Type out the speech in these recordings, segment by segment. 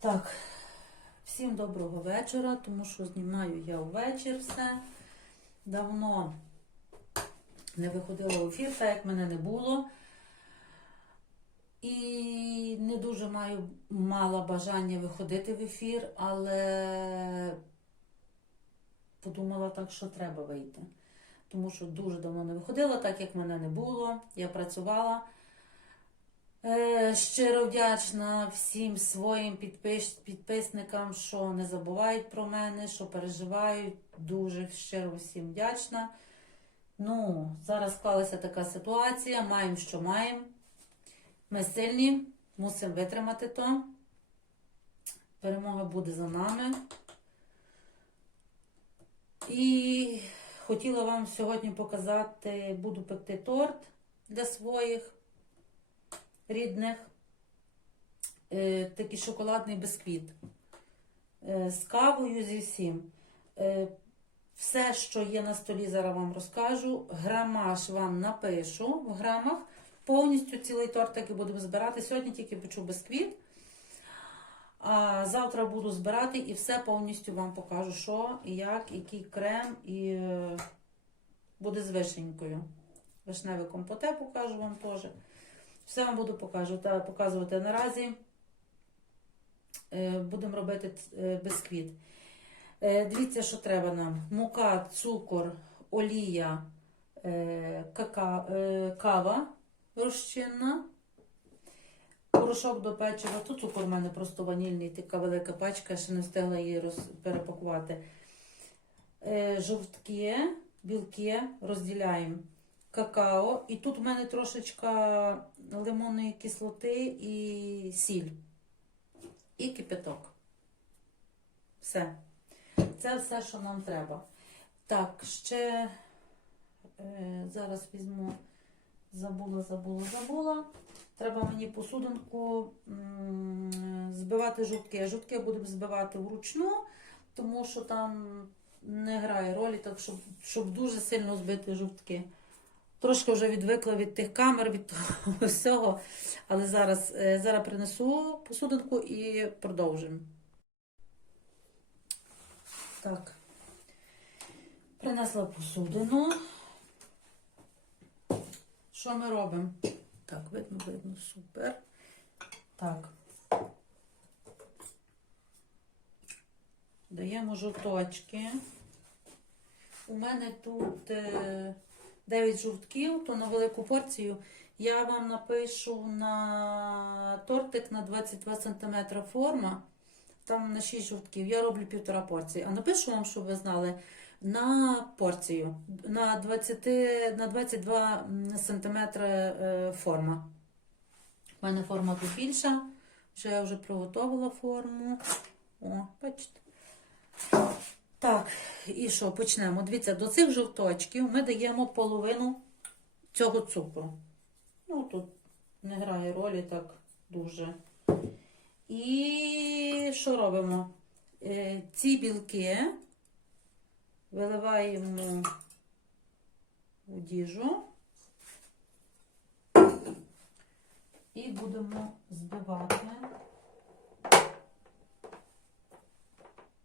Так, всім доброго вечора, тому що знімаю я ввечір все. Давно не виходила в ефір, так як мене не було. І не дуже маю мала бажання виходити в ефір, але подумала так, що треба вийти. Тому що дуже давно не виходила, так як мене не було. Я працювала. Е, Щиро вдячна всім своїм підпис... підписникам, що не забувають про мене, що переживають. Дуже щиро всім вдячна. Ну, зараз склалася така ситуація, маємо, що маємо. Ми сильні, мусимо витримати то. Перемога буде за нами. І хотіла вам сьогодні показати, буду пекти торт для своїх рідних. Е, такий шоколадний бисквіт е, з кавою зі всім. Е, все, що є на столі, зараз вам розкажу. Грамаж вам напишу в грамах. Повністю цілий тортик будемо збирати. Сьогодні тільки печу бисквіт. А завтра буду збирати і все повністю вам покажу, що і як, який крем, і е, буде з вишенькою. Вишневе компоте покажу вам теж. Все вам буду показувати наразі. Е, будемо робити е, бисквіт. Е, дивіться, що треба нам: мука, цукор, олія, кака, кава розчинна, порошок до печива. Тут цукор у мене просто ванільний, така велика пачка, ще не встигла її перепакувати. Жовтки, білки розділяємо. Какао. І тут у мене трошечка лимонної кислоти і сіль. І кипяток. Все. Це все, що нам треба. Так, ще е, зараз візьму, забула, забула, забула. Треба мені посудинку збивати жовтки. Жовтки будемо збивати вручну, тому що там не грає ролі, так щоб, щоб дуже сильно збити жовтки. Трошки вже відвикла від тих камер, від того всього. Але зараз, е, зараз принесу посудинку і продовжимо. Так. Принесла посудину. Що ми робимо? Так, видно, видно, супер. Так. Даємо жовточки. У мене тут е, 9 жовтків, то на велику порцію я вам напишу на тортик на 22 см форма. Там на 6 жовтків. Я роблю півтора порції. А напишу вам, щоб ви знали, на порцію. На, 20, на 22 см е, форма. У мене форма тут більша. Вже я вже приготувала форму. О, бачите. Так, і що, почнемо. Дивіться, до цих жовточків ми даємо половину цього цукру. Ну, тут не грає ролі так дуже. І що робимо? Е, ці білки виливаємо в діжу і будемо збивати.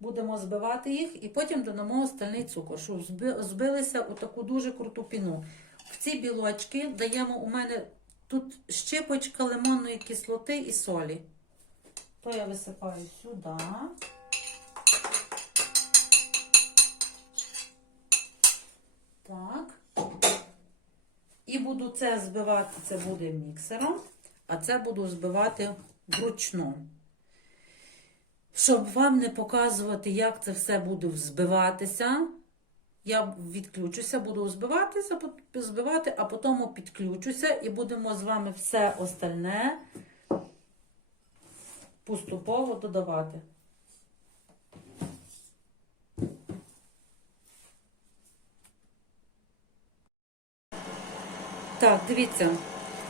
Будемо збивати їх і потім додамо остальний цукор, щоб збилися у таку дуже круту піну. В ці білочки даємо у мене тут щепочка лимонної кислоти і солі. То я висипаю сюди. Так. І буду це збивати, це буде міксером, а це буду збивати вручну. Щоб вам не показувати, як це все буде збиватися, я відключуся, буду збиватися, збивати, а потім підключуся і будемо з вами все остальне поступово додавати. Так, дивіться,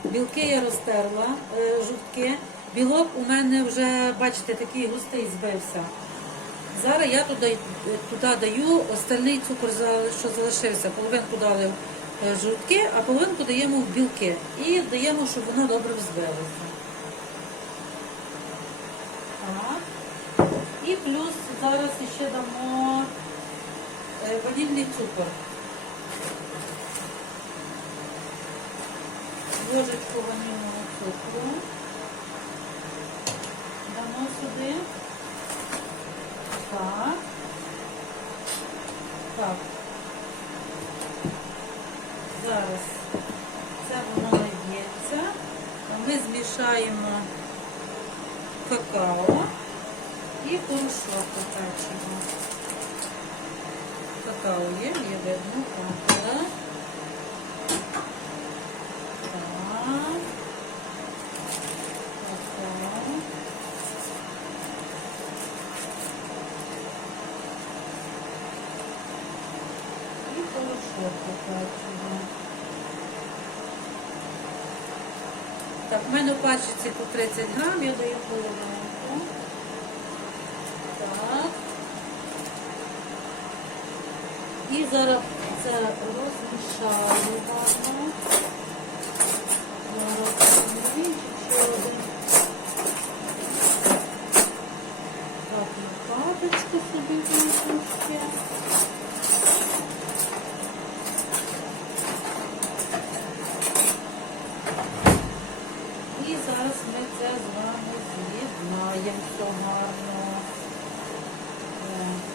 білки я розтерла, е, жовтки. Білок у мене вже, бачите, такий густий збився. Зараз я туди, туди даю остальний цукор, що залишився. Половинку дали в жовтки, а половинку даємо в білки. І даємо, щоб воно добре взбилося. Так. І плюс зараз ще дамо е, ванільний цукор. Ложечку ванільного цукру. Дамо сюди. Так. Так. Зараз це воно нальється. А Ми змішаємо какао і порошок покачуємо. Какао є, є видно. Так. Какао. І порошок покачуємо. Так, в мене пачці тут 30 грам, я даю половинку. Так. І зараз це розмішаю гарно. Зараз ще один. Так, капочку собі візьму ще. І зараз ми це з вами з'єднаємо все гарно. О.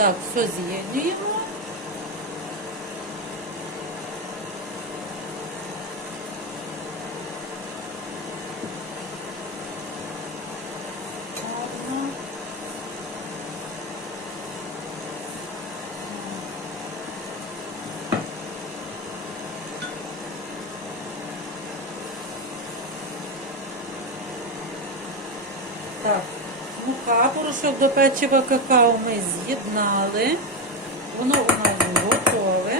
Так, все з'єднуємо. Так, мука, порошок до печива какао ми з'єднали. Воно у нас готове.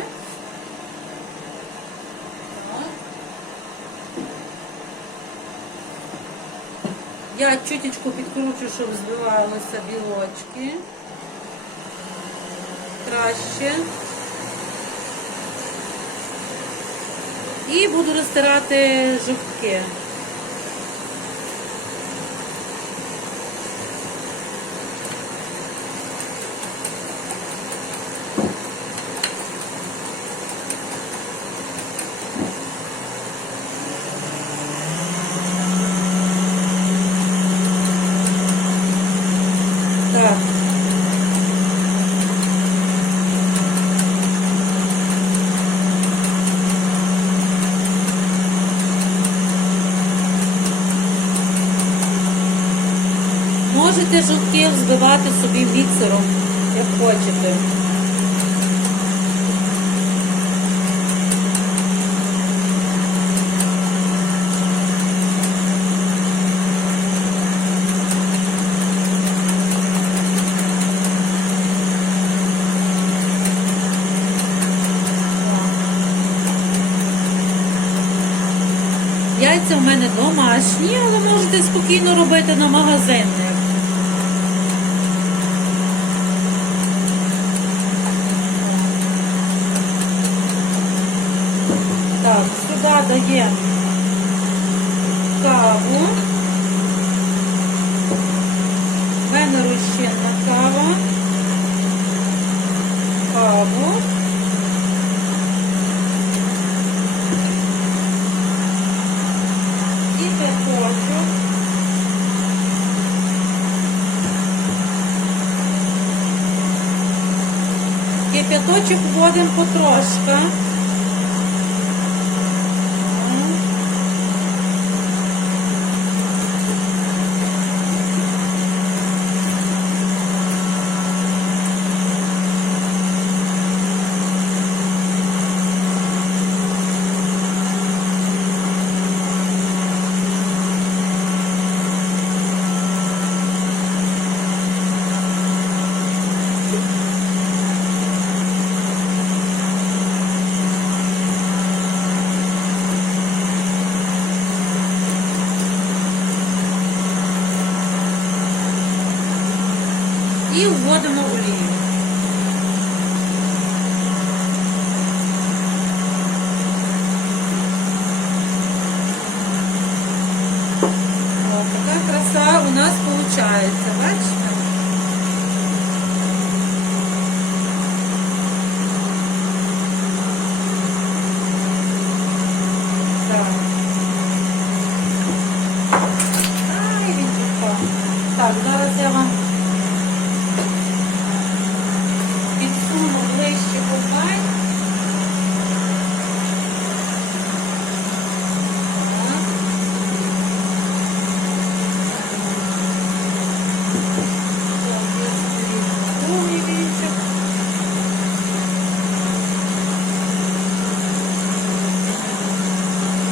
Я чуточку підкручу, щоб збивалися білочки. Краще. І буду розтирати жовтки. Так. Можете жовтки собі міксером, як хочете. Яйця в мене домашні, але можете спокійно робити на магазинних. Так, сюди каву. В мене кава. Каву. І пепочок. Кипяточок вводимо потрошка. І вводимо олію.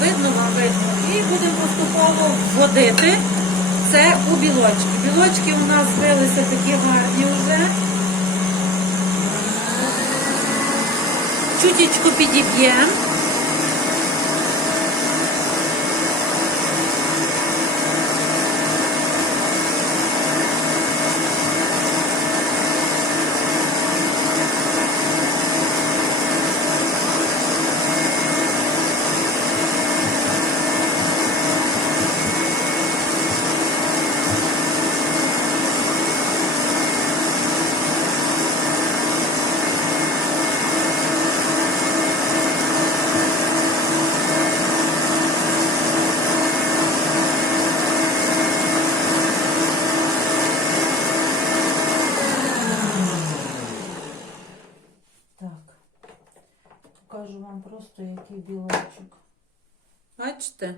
Видно вам видно. І будемо поступово вводити це у білочки. Білочки у нас збилися такі гарні вже. Чутічку підіб'ємо. Так. Покажу вам просто який білочок. Бачите?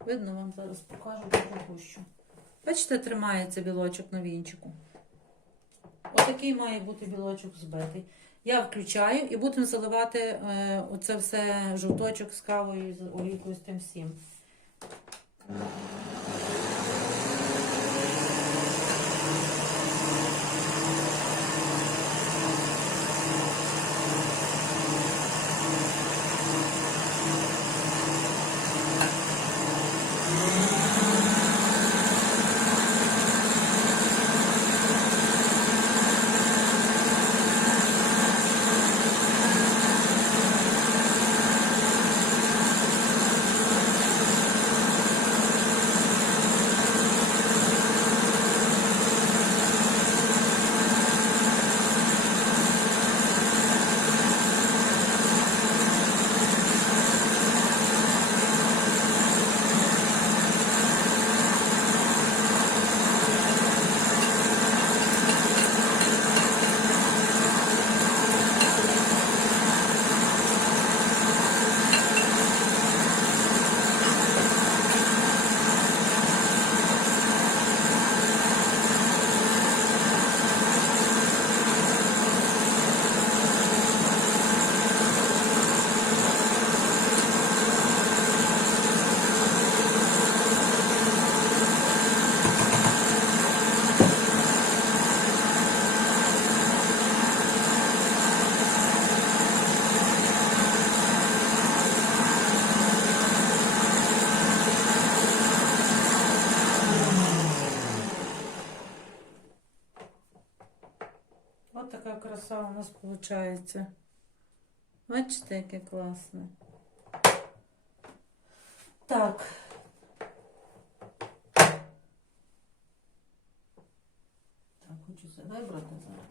Видно вам зараз покажу гущу. Бачите, тримається білочок на вінчику. Отакий має бути білочок збитий. Я включаю і будемо заливати е, оце все жовточок з кавою, з олійкою, з тим всім. От така краса у нас виходить. Бачите, яке класне. Так. Так, хочу це вибрати зараз.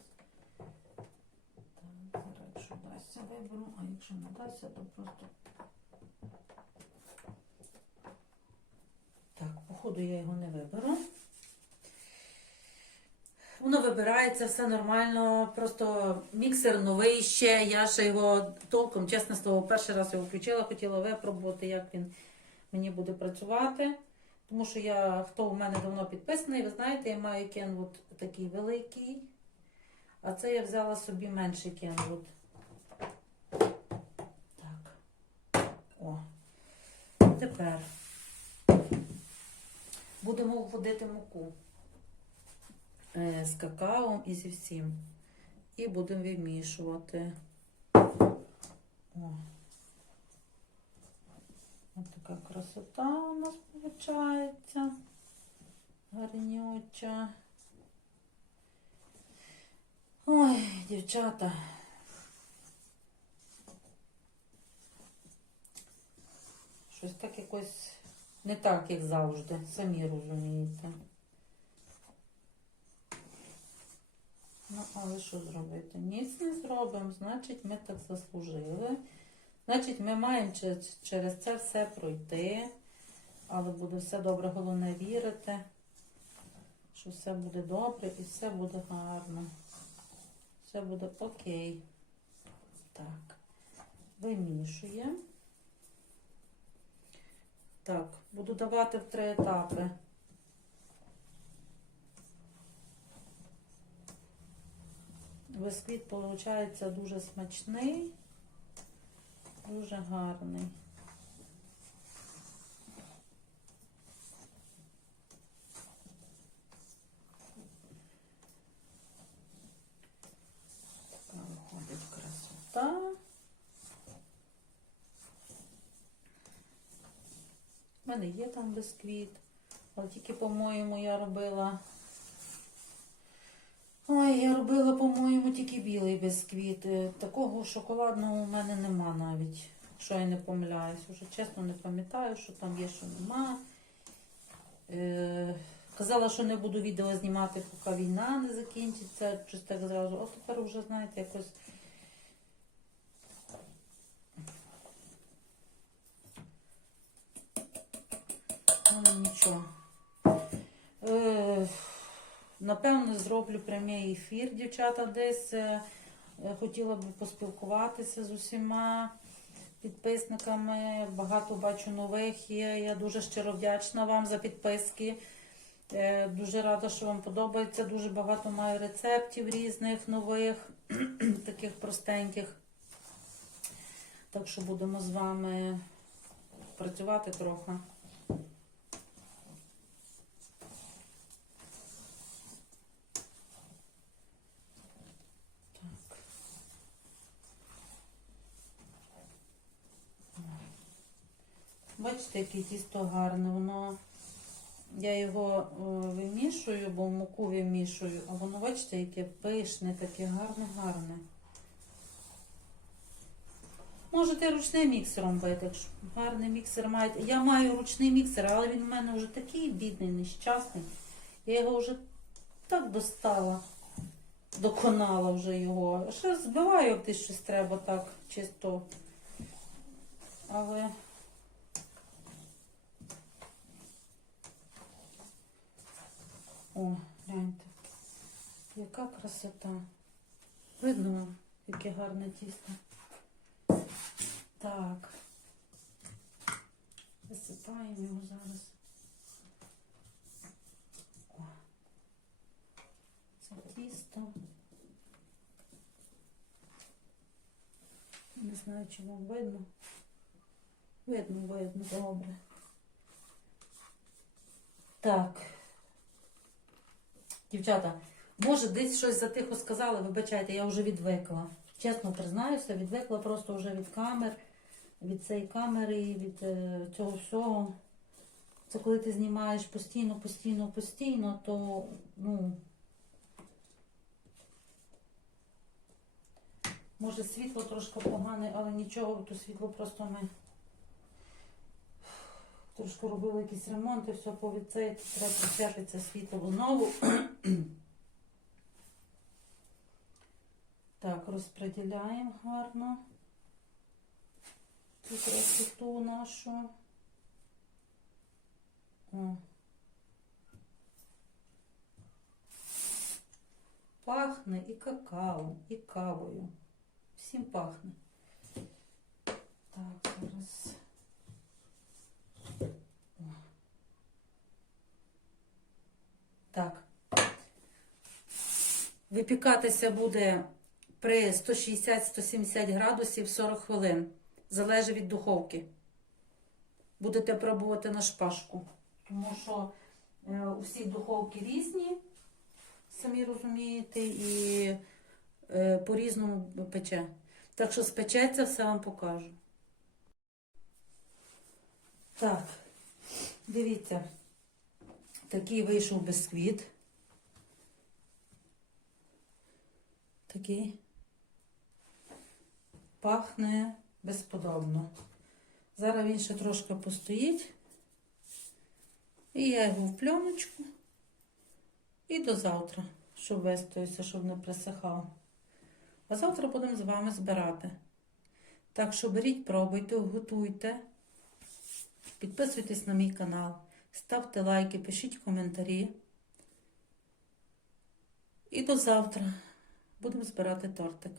Так, зараз, якщо вдасться, виберу, а якщо не вдасться, то просто. Так, походу я його не виберу. Воно вибирається, все нормально. Просто міксер новий ще. Я ще його толком, чесне слово, перший раз його включила, хотіла випробувати, як він мені буде працювати. Тому що я, хто у мене давно підписаний, ви знаєте, я маю Kenwood такий великий. А це я взяла собі менший Kenwood. Так. О. Тепер будемо вводити муку з какао і зі всім. І будемо вимішувати. Ось така красота у нас виходить. Гарнюча. Ой, дівчата. Щось так якось не так, як завжди, самі розумієте. Ну, але що зробити? Ніц не зробимо, значить, ми так заслужили. Значить, ми маємо через це все пройти, але буде все добре, головне вірити, що все буде добре і все буде гарно. Все буде окей. Так, вимішуємо. Так, буду давати в три етапи. Бисквіт виходить дуже смачний. Дуже гарний. Така виходить красота. У мене є там бисквіт, але тільки, по-моєму, я робила. Ой, я робила, по-моєму, тільки білий бисквіт. Е, Такого шоколадного у мене нема навіть, якщо я не помиляюсь. Уже чесно не пам'ятаю, що там є, що нема. Е, казала, що не буду відео знімати, поки війна не закінчиться. Щось так зразу. От тепер вже, знаєте, якось. Напевно, зроблю прямий ефір, дівчата, десь. Е, е, Хотіла б поспілкуватися з усіма підписниками. Багато бачу нових є. Я дуже щиро вдячна вам за підписки. Е, Дуже рада, що вам подобається. Дуже багато маю рецептів різних нових, таких простеньких. Так що будемо з вами працювати трохи. Бачите, яке тісто гарне, воно. Я його е, вимішую, бо муку вимішую, а воно, бачите, яке пишне, таке гарне-гарне. Можете ручним міксером бити, якщо гарний міксер маєте. Я маю ручний міксер, але він у мене вже такий бідний, нещасний. Я його вже так достала, доконала вже його. Ще збиваю, десь щось треба так, чисто. Але. О, гляньте. Яка красота. Видно вам, яке гарне тісто. Так. Висипаємо його зараз. О. Це тісто. Не знаю, чи вам видно. Видно, видно, добре. Так. Дівчата, може, десь щось затихо сказала, вибачайте, я вже відвикла. Чесно признаюся, відвикла просто вже від камер, від цієї камери, від е, цього всього. Це коли ти знімаєш постійно, постійно, постійно, то ну. Може світло трошки погане, але нічого, то світло просто ми трошки робили якийсь ремонт і все повіцеється, треба присвятити світло знову. Так, розподіляємо гарно цю красоту нашу. О. Пахне і какао, і кавою. Всім пахне. Так, зараз. О. Так. Випікатися буде при 160-170 градусів 40 хвилин. Залежить від духовки. Будете пробувати на шпажку. Тому що е, усі духовки різні, самі розумієте, і е, по-різному пече. Так що спечеться, все вам покажу. Так, дивіться, такий вийшов бисквіт. Такий пахне безподобно. Зараз він ще трошки постоїть. І я його в пленочку. І до завтра, щоб вистоявся, щоб не присихав. А завтра будемо з вами збирати. Так що беріть, пробуйте, готуйте. Підписуйтесь на мій канал, ставте лайки, пишіть коментарі. І до завтра будемо збирати тортик.